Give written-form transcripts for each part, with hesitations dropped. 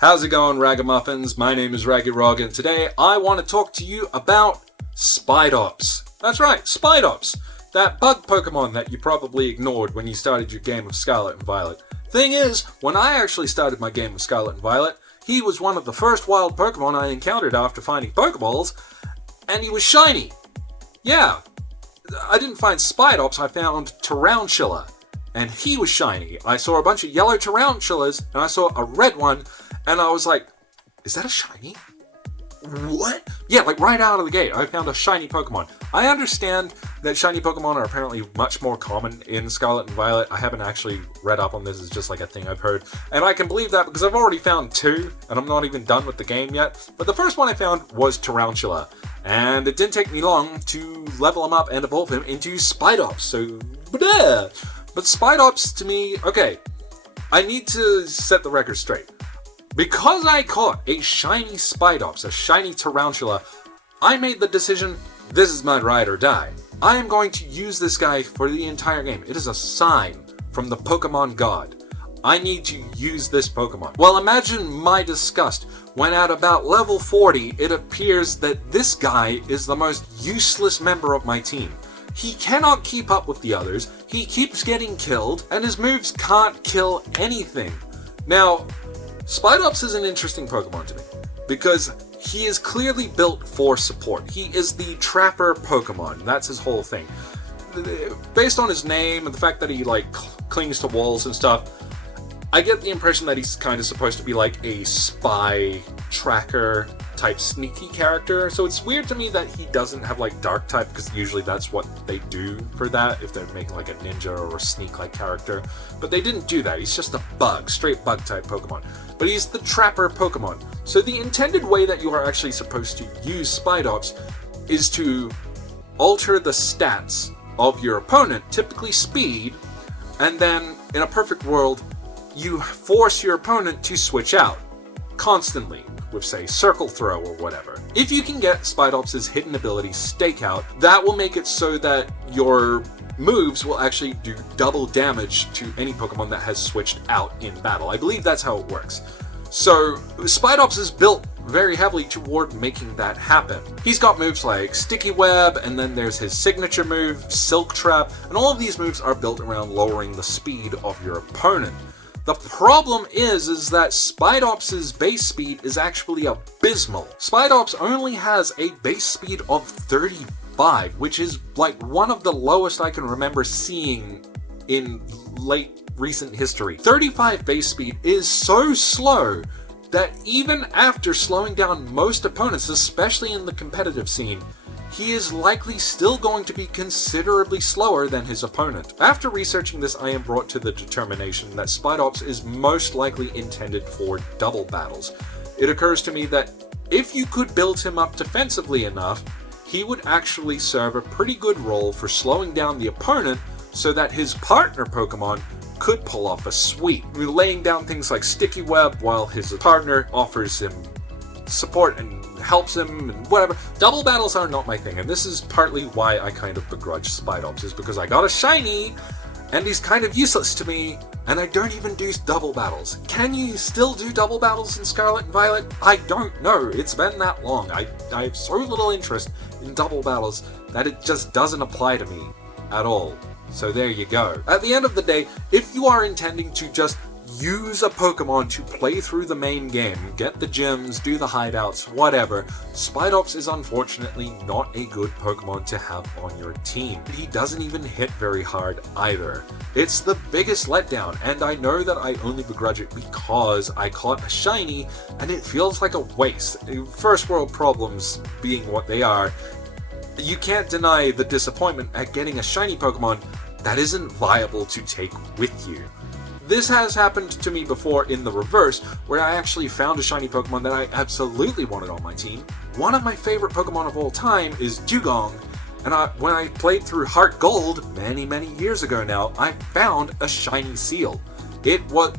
How's it going, Ragamuffins? My name is Raggy Rog, and today I want to talk to you about Spidops. That's right, Spidops! That bug Pokemon that you probably ignored when you started your game of Scarlet and Violet. Thing is, when I actually started my game of Scarlet and Violet, he was one of the first wild Pokemon I encountered after finding Pokeballs, and he was shiny. Yeah, I didn't find Spidops, I found Tarantula, and he was shiny. I saw a bunch of yellow Tarantulas, and I saw a red one, and I was like, is that a shiny? What? Yeah, like right out of the gate, I found a shiny Pokemon. I understand that shiny Pokemon are apparently much more common in Scarlet and Violet. I haven't actually read up on this, it's just like a thing I've heard. And I can believe that because I've already found two, and I'm not even done with the game yet. But the first one I found was Tarantula, and it didn't take me long to level him up and evolve him into Spidops, so bleh. But Spidops to me, okay, I need to set the record straight. Because I caught a shiny Spidops, a shiny Tarantula, I made the decision, this is my ride or die. I am going to use this guy for the entire game. It is a sign from the Pokemon God. I need to use this Pokemon. Well, imagine my disgust when at about level 40, it appears that this guy is the most useless member of my team. He cannot keep up with the others, he keeps getting killed, and his moves can't kill anything. Now, Spidops is an interesting Pokemon to me, because he is clearly built for support. He is the trapper Pokemon, that's his whole thing. Based on his name and the fact that he clings to walls and stuff, I get the impression that he's kind of supposed to be like a spy tracker type sneaky character. So it's weird to me that he doesn't have dark type, because usually that's what they do for that if they're making a ninja or a sneak like character. But they didn't do that. He's just a bug, straight bug type Pokemon. But he's the trapper Pokemon. So the intended way that you are actually supposed to use Spidops is to alter the stats of your opponent, typically speed, and then in a perfect world, you force your opponent to switch out constantly with, say, Circle Throw or whatever. If you can get Spidops' hidden ability Stakeout, that will make it so that your moves will actually do double damage to any Pokemon that has switched out in battle. I believe that's how it works. So Spidops is built very heavily toward making that happen. He's got moves like Sticky Web, and then there's his signature move, Silk Trap, and all of these moves are built around lowering the speed of your opponent. The problem is that Spidops' base speed is actually abysmal. Spidops only has a base speed of 35, which is one of the lowest I can remember seeing in late recent history. 35 base speed is so slow that even after slowing down most opponents, especially in the competitive scene, he is likely still going to be considerably slower than his opponent. After researching this, I am brought to the determination that Spidops is most likely intended for double battles. It occurs to me that if you could build him up defensively enough, he would actually serve a pretty good role for slowing down the opponent so that his partner Pokemon could pull off a sweep, laying down things like Sticky Web while his partner offers him support and helps him and whatever. Double battles are not my thing, and this is partly why I kind of begrudge Spidops, is because I got a shiny and he's kind of useless to me, and I don't even do double battles. Can you still do double battles in Scarlet and Violet? I don't know. It's been that long. I have so little interest in double battles that it just doesn't apply to me at all. So there you go. At the end of the day, if you are intending to just use a Pokemon to play through the main game, get the gyms, do the hideouts, whatever, Spidops is unfortunately not a good Pokemon to have on your team. He doesn't even hit very hard either. It's the biggest letdown, and I know that I only begrudge it because I caught a shiny and it feels like a waste. First world problems being what they are, you can't deny the disappointment at getting a shiny Pokemon that isn't viable to take with you. This has happened to me before in the reverse, where I actually found a shiny Pokemon that I absolutely wanted on my team. One of my favorite Pokemon of all time is Dugong, and when I played through Heart Gold many years ago now, I found a shiny Seal.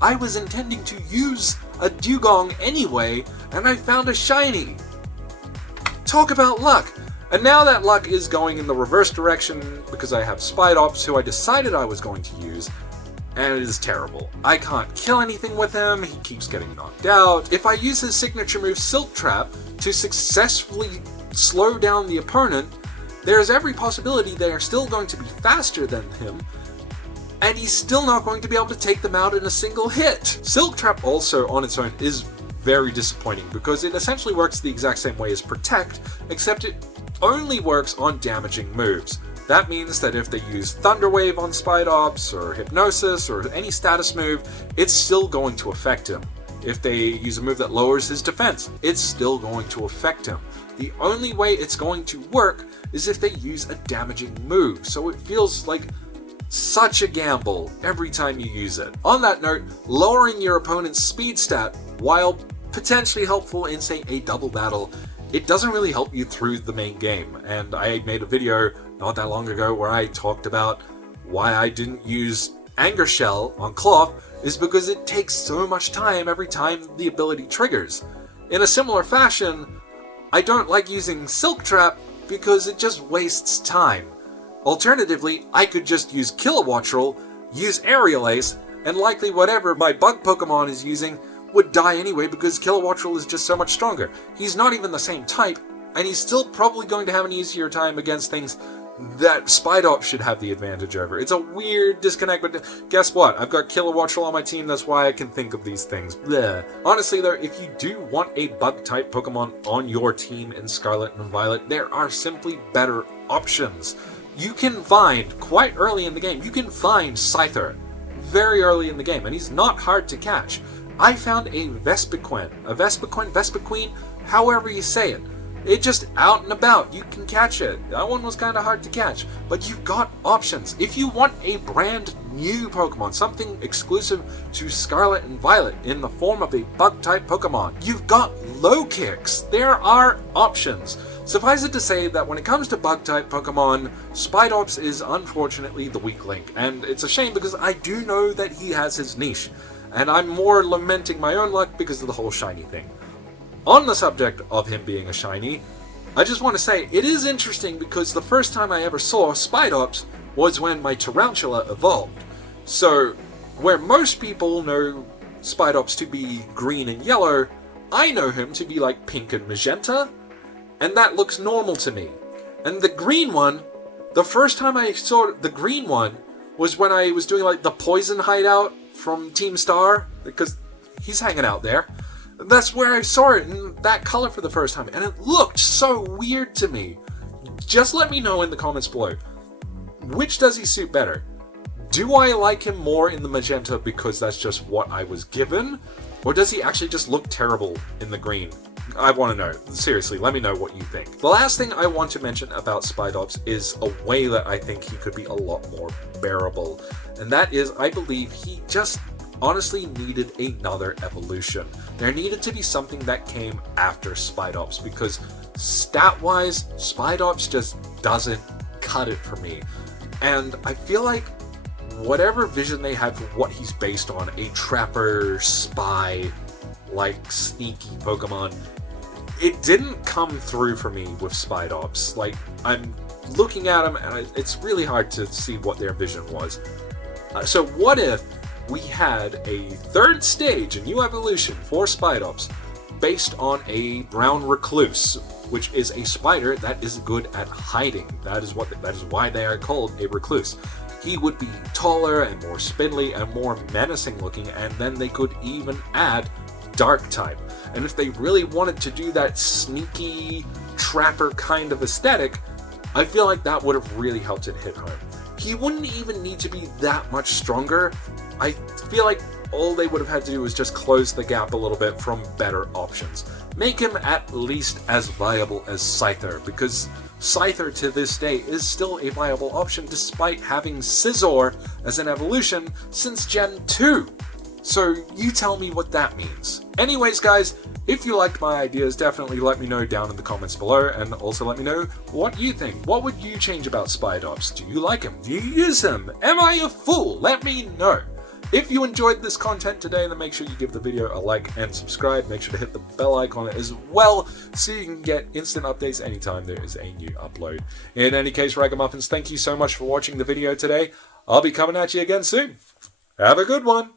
I was intending to use a Dugong anyway, and I found a shiny. Talk about luck! And now that luck is going in the reverse direction because I have Spidops, who I decided I was going to use, and it is terrible. I can't kill anything with him, he keeps getting knocked out. If I use his signature move Silk Trap to successfully slow down the opponent, there's every possibility they are still going to be faster than him, and he's still not going to be able to take them out in a single hit. Silk Trap also on its own is very disappointing because it essentially works the exact same way as Protect, except it only works on damaging moves. That means that if they use Thunder Wave on Spidops or Hypnosis or any status move, it's still going to affect him. If they use a move that lowers his defense, it's still going to affect him. The only way it's going to work is if they use a damaging move, so it feels like such a gamble every time you use it. On that note, lowering your opponent's speed stat, while potentially helpful in, say, a double battle, it doesn't really help you through the main game. And I made a video not that long ago where I talked about why I didn't use Anger Shell on Cloth is because it takes so much time every time the ability triggers. In a similar fashion, I don't like using Silk Trap because it just wastes time. Alternatively, I could just use Kilowattrel, use Aerial Ace, and likely whatever my bug Pokemon is using would die anyway because Kilowattrel is just so much stronger. He's not even the same type, and he's still probably going to have an easier time against things that Spidops should have the advantage over. It's a weird disconnect, but guess what? I've got Kilowattrel on my team, that's why I can think of these things. Bleh. Honestly though, if you do want a bug-type Pokemon on your team in Scarlet and Violet, there are simply better options. You can find, quite early in the game, you can find Scyther very early in the game, and he's not hard to catch. I found a Vespiquen, however you say it. It just out and about, you can catch it. That one was kind of hard to catch, but you've got options. If you want a brand new Pokemon, something exclusive to Scarlet and Violet in the form of a bug-type Pokemon, you've got Low Kicks. There are options. Suffice it to say that when it comes to bug-type Pokemon, Spidops is unfortunately the weak link, and it's a shame because I do know that he has his niche, and I'm more lamenting my own luck because of the whole shiny thing. On the subject of him being a shiny, I just want to say it is interesting because the first time I ever saw Spidops was when my Tarantula evolved. So, where most people know Spidops to be green and yellow, I know him to be like pink and magenta, and that looks normal to me. And the green one, the first time I saw the green one was when I was doing like the Poison Hideout from Team Star, because he's hanging out there. That's where I saw it in that color for the first time, and it looked so weird to me. Just let me know in the comments below. Which does he suit better? Do I like him more in the magenta because that's just what I was given? Or does he actually just look terrible in the green? I want to know. Seriously, let me know what you think. The last thing I want to mention about Spidops is a way that I think he could be a lot more bearable. And that is, I believe he just honestly needed another evolution. There needed to be something that came after Spidops, because stat-wise, Spidops just doesn't cut it for me. And I feel like whatever vision they had for what he's based on, a trapper, spy, like sneaky Pokemon, it didn't come through for me with Spidops. Like, I'm looking at him and it's really hard to see what their vision was. So what if we had a third stage, a new evolution for Spidops, based on a brown recluse, which is a spider that is good at hiding. That is why they are called a recluse. He would be taller and more spindly and more menacing looking, and then they could even add dark type. And if they really wanted to do that sneaky trapper kind of aesthetic, I feel like that would have really helped it hit home. He wouldn't even need to be that much stronger. I feel like all they would have had to do was just close the gap a little bit from better options. Make him at least as viable as Scyther, because Scyther to this day is still a viable option despite having Scizor as an evolution since Gen 2. So you tell me what that means. Anyways guys, if you liked my ideas, definitely let me know down in the comments below, and also let me know what you think. What would you change about Spidops? Do you like him? Do you use him? Am I a fool? Let me know. If you enjoyed this content today, then make sure you give the video a like and subscribe. Make sure to hit the bell icon as well so you can get instant updates anytime there is a new upload. In any case, Ragamuffins, thank you so much for watching the video today. I'll be coming at you again soon. Have a good one.